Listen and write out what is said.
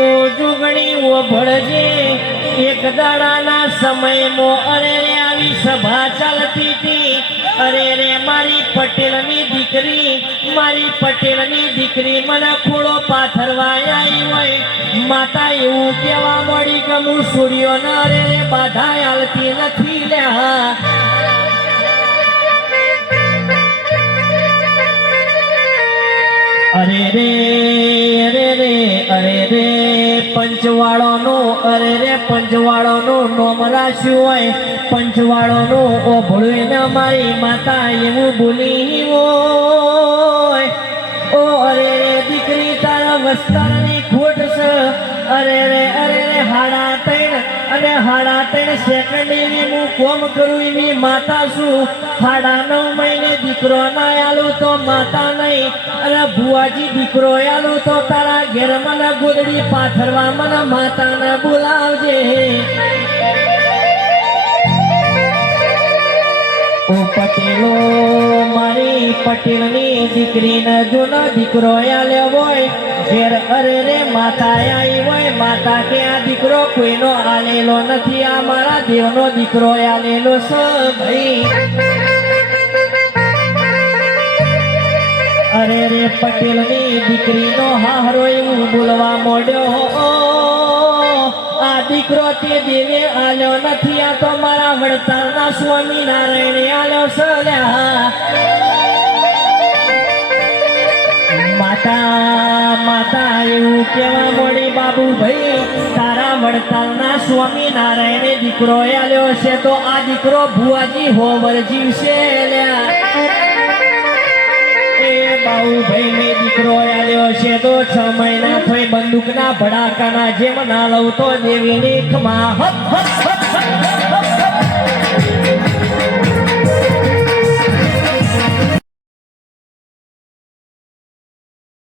ઓ જુગણી ઓ ભળજે, એક દાડાના સમયમાં અરે રે આવી સભા ચાલતી હતી. અરે રે મારી પટેલની દીકરી, મારી પટેલની દીકરી મને ફૂળો પાથરવા આવી હોય. માતા એવું કહેવા મળી કે હું સૂર્યોને અરે રે બાધા આલતી નથી લ્યા. અરે રે અરે રે અરે રે, પંચવાળોનો, અરે રે, પંચવાળોનો નોમ રાખ્યું હોય. પંચવાળોનો ઓભળું ને મારી માતા એવું બોલી હોય. ઓ અરે રે, દીકરી તારા વસ્તારની ખોટ છે. અરે રે અરે રે, હાડા તૈણ હાડા સેકન્ડ સેકન્ડની હું કોમ કરું, એની માતા છું હાડા નવ મહિને દીકરો ના આલું તો માતા નહીં. અને ભુવાજી, દીકરો આલું તો તારા ઘેર મને ગોદડી પાથરવા મને માતાને બોલાવજે. પટેલો, મારી પટેલની દીકરીને જૂનો દીકરો આલ્યો હોય, ઘેર અરે રે માતા આવી હોય. માતા કે આ દીકરો કોઈનો આલેલો નથી, આ મારા દેવનો દીકરો આલેલો છે ભાઈ. અરે રે પટેલની દીકરીનો હારો એવું બોલવા મોડ્યો. આ દીકરો તે દેવે આલ્યો નથી, આ તો મારા વડતાલના સ્વામિનારાયણે આલ્યો સલ્યા માતા માતા એવું કેવા મોડી બાબુ ભાઈ તારા વડતાલના સ્વામિનારાયણે દીકરો આલ્યો છે તો આ દીકરો ભુવાજી હોવર જીવશે એ બાહુભાઈ ને દીકરો આલ્યો છે તો છ મહિના બંદૂકના ભડાકાના જેમ ના લઉં તો દેવીની ખમા હપ.